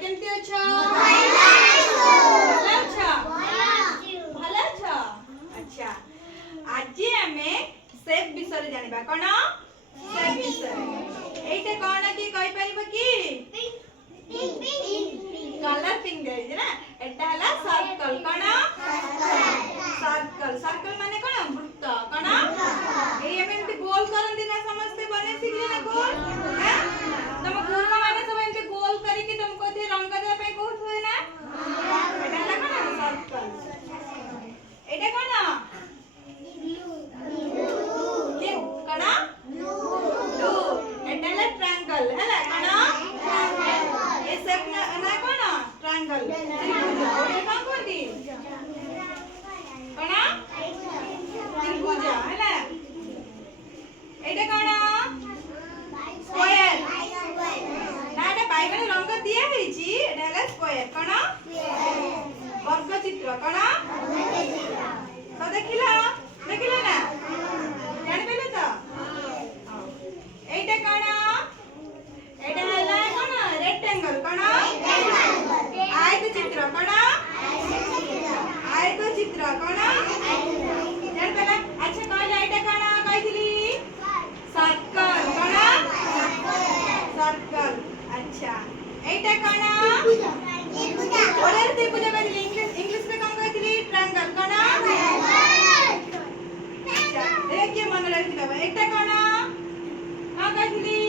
কেমতি অছ? ভালো অছ? ভালো অছ? আচ্ছা আজি আমি শেপ বিষয়ে জানিবা। কোন শেপ বিষয়ে? এইটা কোন কি কই পারিবা কি? कलर पिंक दे ना एटा हला सर्कल कोन सर्कल सर्कल माने कोन वृत्त कोन ए एमती गोल करंदी ना समझते बने सिखले ना गोल हैं तुम गुरुमा माने सब एमती गोल करी कि तुमको थी रंग दे पे कहत होय ना एटा हला कोन सर्कल एटा कोन ब्लू कोन ब्लू एटा हला ट्रायंगल हला कोन ए शेप ना कोन ट्रायंगल त्रिभुज ओडे कोन कोंती कोन त्रिभुज हला एटा कोन स्क्वायर ना एटा बाइगणी रंग दिया हेची एटा हला स्क्वायर कोन वर्ग चित्र कोन तो देखिला ना जानि पेले तो एटा कोन एटा हला कोन रेक्टेंगल कोन आयत चित्र कोन आयत चित्र कोन जानि पेला अच्छा कहले एटा कोन कहिली सर्कल कोन सर्कल अच्छा एटा कोन ओरे त्रिभुज कहिली इंग्लिश में कोन कहिली ट्रायंगल कोन अच्छा देखिए मन रखिला एटा कोन कहिली